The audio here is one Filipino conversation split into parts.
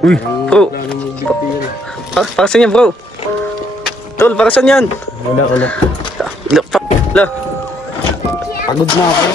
Uy. Oh. Para saan yan, bro? Tol, para saan yan? Wala. Wala. Pagod na ako.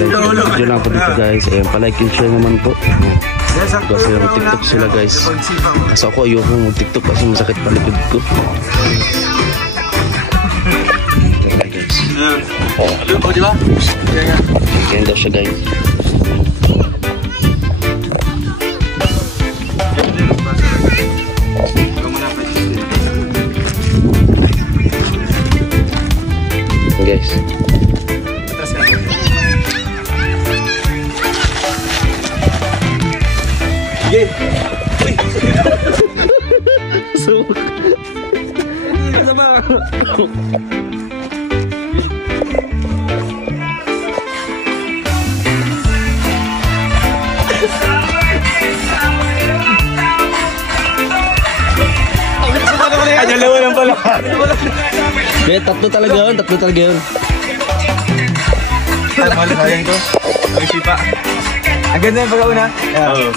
Video na po dito guys. Ayan, palike and share naman po. Kasi mag-tiktok sila guys. Kasi ako ayoko mag-tiktok kasi masakit palikod ko. Oh, di ba? Ayan daw siya guys. Guys. Sige. So. Sama. Dalawa lang pala. Tatlo talaga yun. Sayang to. Ay, sipa. Ang ganda yung pag-una. Oo.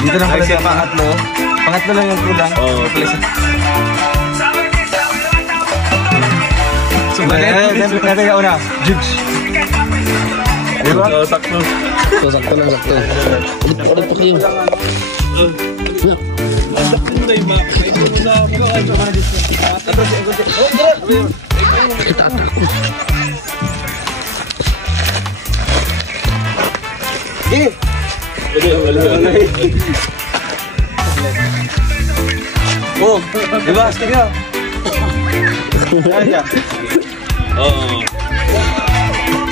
Dito lang pala sa pangatlo. Pangatlo lang yung kulang. Oo. So, natin yung una. Jigs. Diba? Sakto. Sakto lang. Ulit pa kayo. Oh, diba? Astig na. Oo.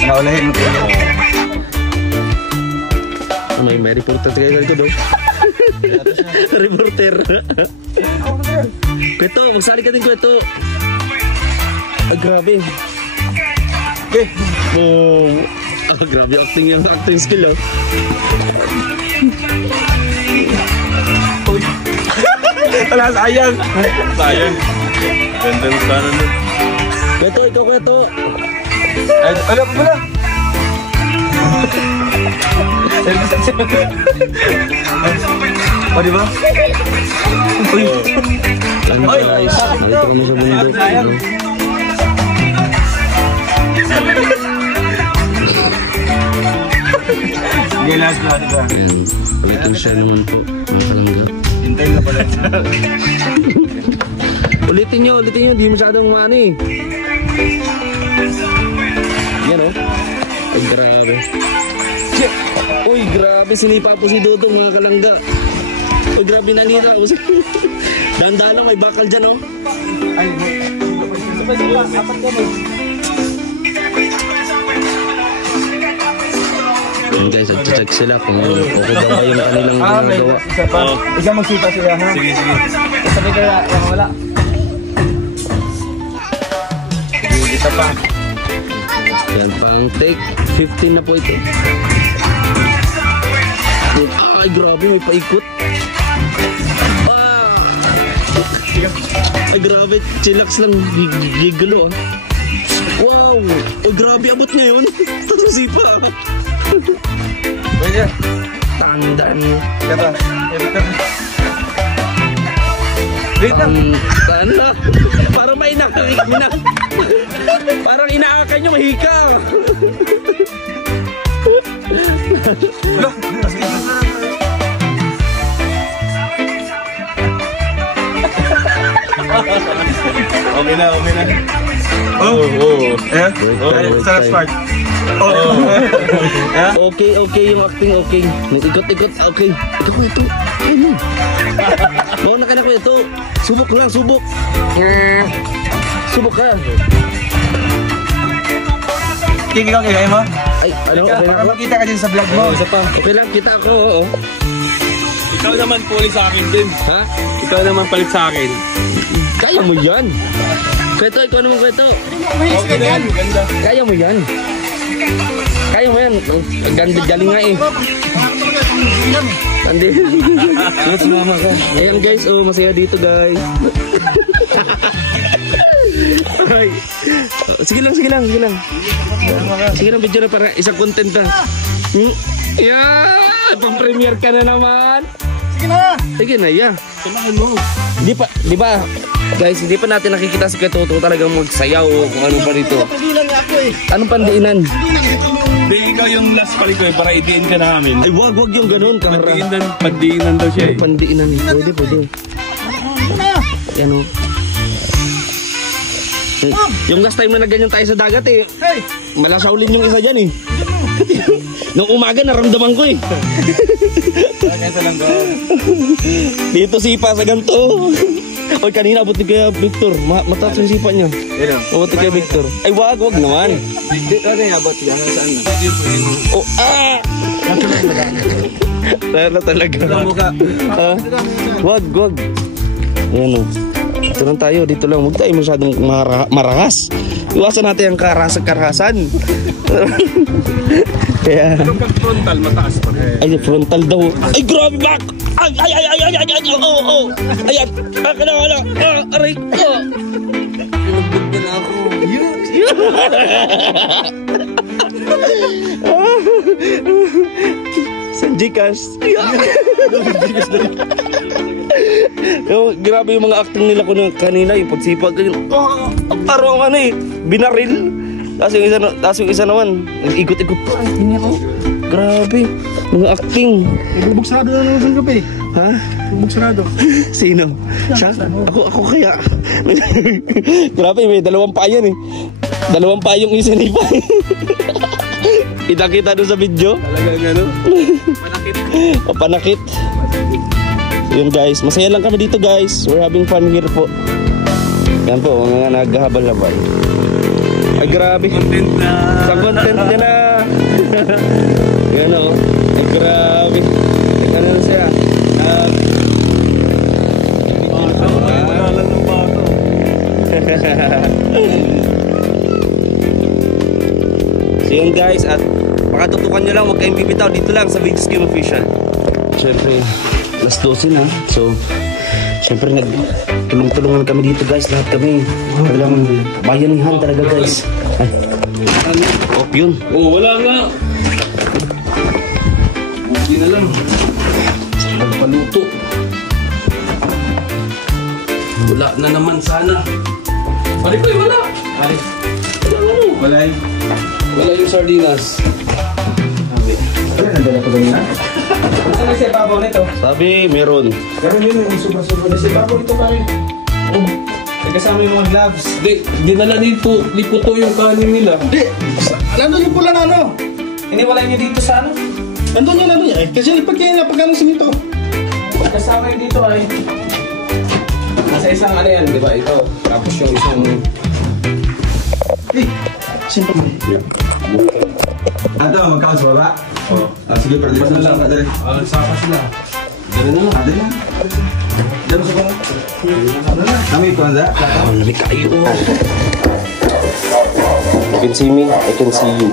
Naulahin mo kayo. May reporter tayo ko doon. Reporter. Kweto, magsali ka din Kweto. Grabe. Okay. Grabe acting skill oh. Wala, sayang. Ganda ng sana nun. Kweto, ikaw Kweto. Ano pa pala? O, diba? Uy! Ay, guys. Ito mo sa bundok. Sige, last na, diba? Ulitin siya naman po. Hintayin na pala. Ulitin nyo. Hindi masyadong mani. Yan o. Ay, grabe. Uy, grabe. Sinipa po si Dodong mga kalangga. Uy, grabe nanira. Dahan-dahan lang, may bakal dyan o. Ay, apat ka mo. Guys, check sila kung okay ba yung kanilang ginagawa. Isa pa. Isa magsipa sila ha. Sige. Sabi kaya yung wala. Sige, isa pa. Yan pang take 15 na po ito. Ay, grabe, may paikot. Ay, grabe, chillax lang, gigalo. Wow, ay, grabe, abot niya yun. Tatlong sipa. Pwede. Tandaan. Diba? Wait lang. Ano? Parang may parang inaakay nyo, mahika. Okay na. Yeah? Sa last part. Okay yung acting, okay. Ikot, okay. Ikaw ito. Bawa na ka na ko ito. Subok lang. Subok ka. Ikaw kaya mo? Ay, ano? Baka makita ka din sa vlog mo. Isa pa. Okay lang, kita ako. Oo. Ikaw naman pulit sa akin din. Ha? Ikaw naman palit sa akin. Kaya mo yan. Kweto, ikaw naman Kweto. Okay na yan, ganda. Kaya mo yan. Ganda, galing nga eh. Hindi. Let's mama ka. Ayan guys, masaya dito guys. Ay. Sige lang. Sige lang, video na para isang content na. Yeah! Pang-premiere ka na naman. Sige na, yeah. Samahan mo. Di ba, guys, hindi pa natin nakikita si Katoto talagang magsayaw o kung ano pa rito. Anong pandiinan? Hindi, ikaw yung last pali ko para idiin ka namin. Ay, wag yung ganun. Pandiinan daw siya eh. Pandiinan eh. Pwede. Yan o. Yung last time na nagganyan tayo sa dagat eh. Malasaulin yung isa dyan eh. Nung umaga naramdaman ko eh. Dito sipa sa ganito. Oy, kanina abot ni kaya Victor. Mataas yung sipa niya. Abot ni kaya Victor. Ay, wag naman. Dito rin abot yan. Saan na? Oh, Tala talaga. Wag. Ayan o. Dito lang tayo. Dito lang. Huwag tayo masyadong marahas. Iwasan natin ang karahasan. Kaya... Pero pag frontal, mataas pa rin. Ay, frontal daw. Ay, grabe back! Ay! Oo! Ayan! Akala! Aray ko! Pinagbog na ako. Sa Gcash. Grabe yung mga acting nila ko kanina. Yung pagsipag. Parang ano eh. Binaril. Tapos yung isa naman. Ikot-ikot pa. Grabe. Mga acting. Bubog sarado na naman sa gabi. Ha? Bubog sarado. Sino? Siya? Ako kaya. Grabe, may dalawang payan eh. Dalawang payong isa ni pa. Kita doon sa video. Talagang ano? Panakit. Panakit. Yun guys, masaya lang kami dito guys. We're having fun here po. Yan po, mga naghahabal-habal. Ay grabe. Content na. Sa content niya na. Yan o. Ay grabe. Ano na siya? Wala lang ng bato. So yun guys, at pakatutukan nyo lang, huwag kayong bibitaw dito lang sa Big Skim Official. Siyempre, last 12 na. So, siyempre nagtulong-tulungan kami dito guys, lahat kami. Talagang bayanihan talaga guys. Ay, op yun. Oh, wala nga. Hindi na lang. Magpaluto. Wala na naman sana. Pari ko wala. Wala yung sardinas. Nandala ko ganyan. Ano siya babaw nito? Sabi, meron. Ganun yun, yung super-super na siya babaw nito pa rin. Kasama yung mga gloves. Dinala ni Puto yung kanin nila. Nandun yung pula na ano? Iniwalay niyo dito sa ano? Nandun yan. Kasi pagkano sa nito. Kasama yung dito ay nasa isang ano yan, di ba? Ito. Tapos yung isang... Siyempre mo. Ano, magkakas baba? Oo. Sige, pwede pa lang. Nagsaka sila. Ganun na lang. Ada yan. Diyan sa kong. Kami ito, anda? Lamig kayo. You can see me, I can see you.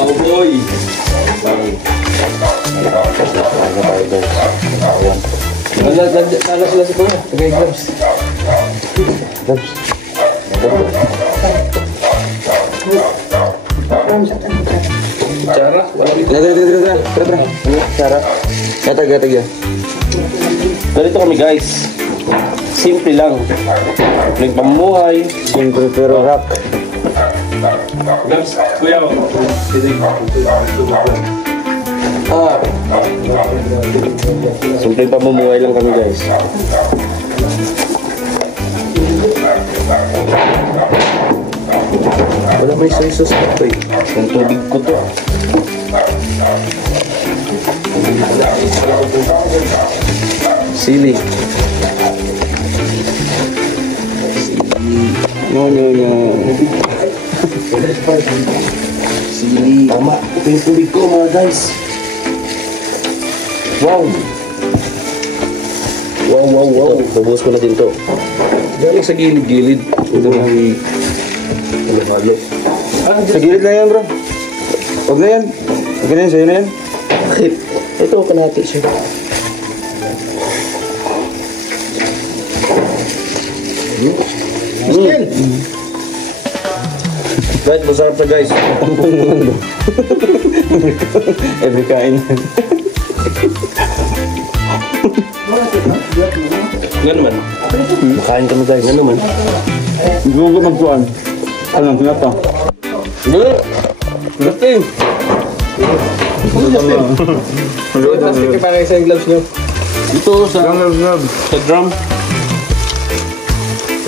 Oh boy. Nala sila si Kuya. Okay, gloves. Cara, Tara. Gata. Ganito kami guys. Simple lang. Nagpamuhay. Simple pero rap. Gloves, kuya. Simple pamumuhay lang kami guys. Wala may soy-sauce pa ito eh. Ang tubig ko to. Sili. No. Sili. Tama. Ito yung tubig ko mga guys. Wow. Bubuhos ko na din to. Galing sa gilid-gilid. Ito na yung halo. Sa gilid na yan, bro. Huwag na yan. Huwag na yan, sa'yo na yan. Bakit? Ito, kalahati siya. Muskel. Guys, masarap na guys. Every kain. Nga naman. Makain kami guys. Nga naman. Gugo magkuhan. Ano, tinata? Hindi. Justin. Sige pa kayo sa gloves nyo. Dito sa drum.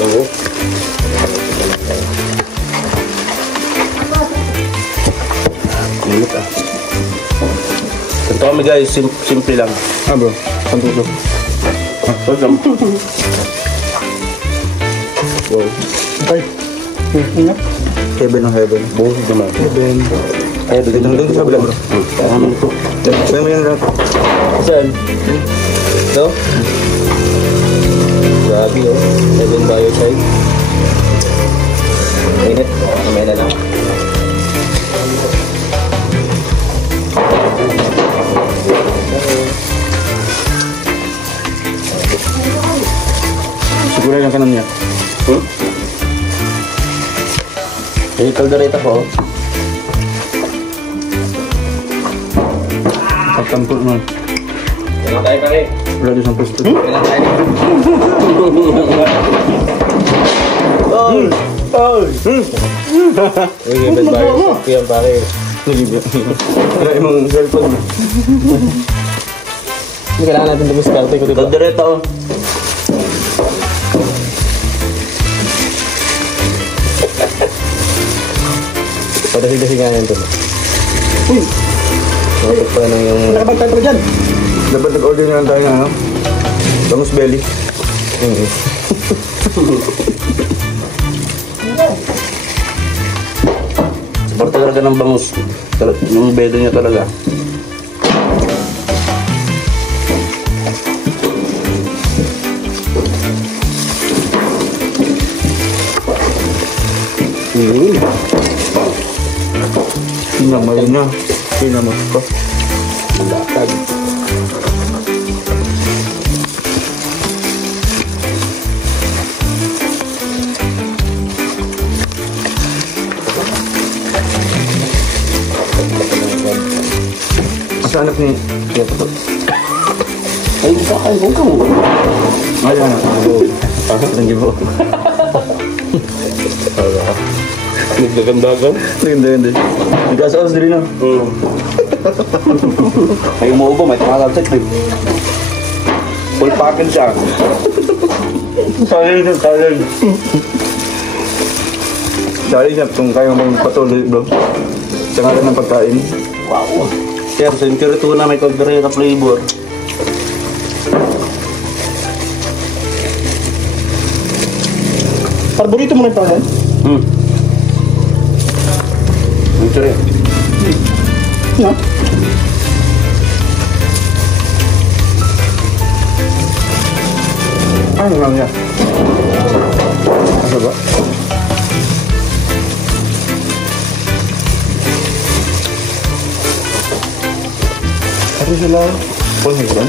Oo. Init ah. Ganito kami guys, simple lang. Ah bro, pantutok. Pagdam. Wow. Okay. Ingat. Heaven ang heaven. Buong naman. Heaven. Ay, doon sa kabila bro. Ano ito? Saan mo yan lahat? Saan? Ito? Grabe oh. Heaven bioside. Init. Kamay na lang. Siguro yung kanan niya. May kaldereta ko. Pagtampol mo. Kailan tayo pare? Wala doon sa pusto. Kailan tayo? Uy, may bioside yan pare. Wala yung cellphone. Hindi kailangan natin dumiskarte ko diba? Kaldereta oh. Padasi-dasi nga yan doon. Bakit pa nang yung... Nakabagtay pa dyan. Dapat nag-order na lang tayo ng ano? Bangus belly. Support talaga ng bangus. Yung bedo niya talaga. Sinamay na. Sinamay ko. Latag. Asa anak ni... Kaya pa to. Ay, kakain ko ka mo. Ayan na. Thank you po. Nagdagandagan. Ganda. Nagkasaas din na. Ay, umuubo. May tumakabsat din. Full package siya. Sayang. Sayang siya kung kaya mong patuloy bro. Sa ngalan ng pagkain. Wow. Sir, century tuna may kaldereta flavor. Parborito mo na yung pangalan? Century. Yeah. Ano lang niya? Ano ba? Ano sila? Paul Hegron?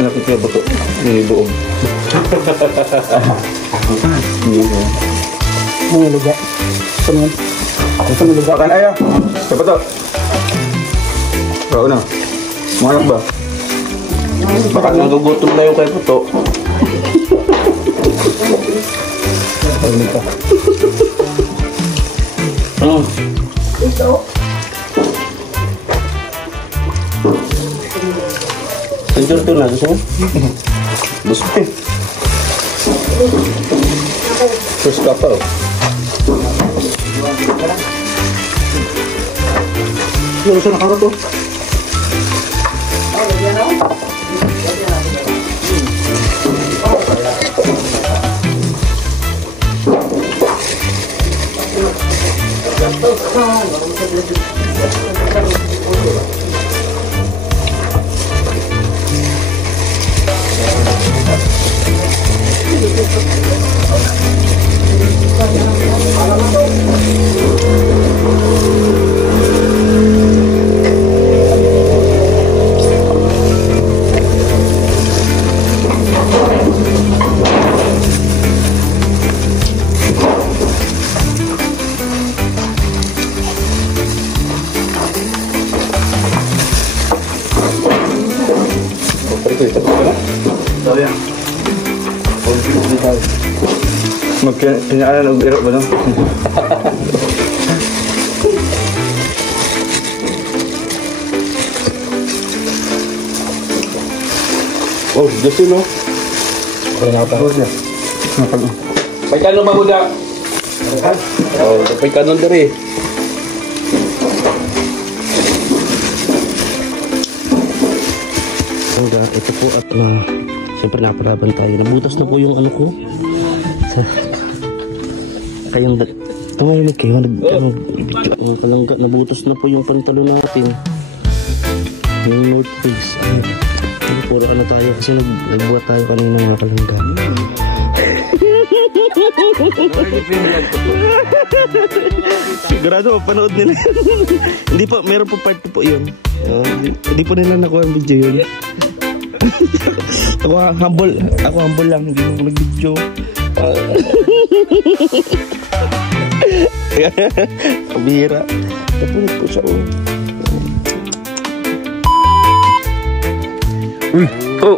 Anak ko kaya ba ito? May buog. Mga luga. Saan yan? Saan yung luga? Makan ayaw. Kaya ba ito? Bro na. Mga anak ba? Baka nagugutom na yung kay Puto. Ano ka? Century tuna. Gusto mo? Gusto mo. First couple. Ano sa nakaro to? Magkinaanan og iro ba no? Oh, gusto no? Wala na tapos niya. May kanon ba budak? Oh, may kanon diri. Hangga, ito po at siyempre naparaban tayo. Nabutas na po yung ano ko. Kayong tumahimik kayo. Yung palangga, nabutas na po yung pantalo natin. Yung North Face. Puro ano tayo kasi nagbuhat tayo kanina mga palangga. Sigurado panood nila. Hindi po, meron po part po yun. Hindi po nila nakuha ang video yun. Ako humble lang, hindi mo nag-video. Kabira. Napunit po siya. Oh.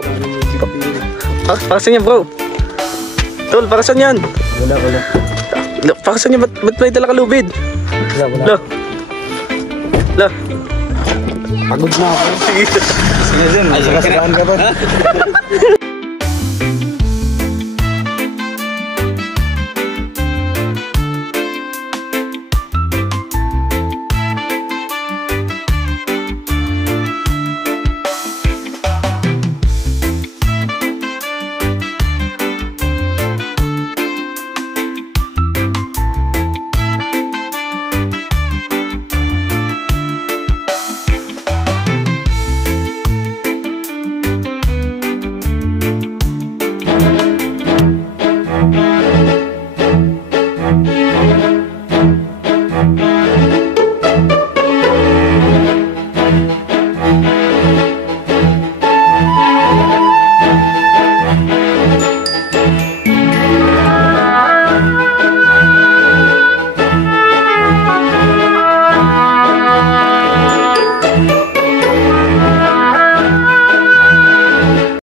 Para saan yan, bro? Tol, para saan yan? Wala. Para saan yan? Ba't may dala ka lubid? Wala. Pagod na ako. Sige din, masakasaan ka ba?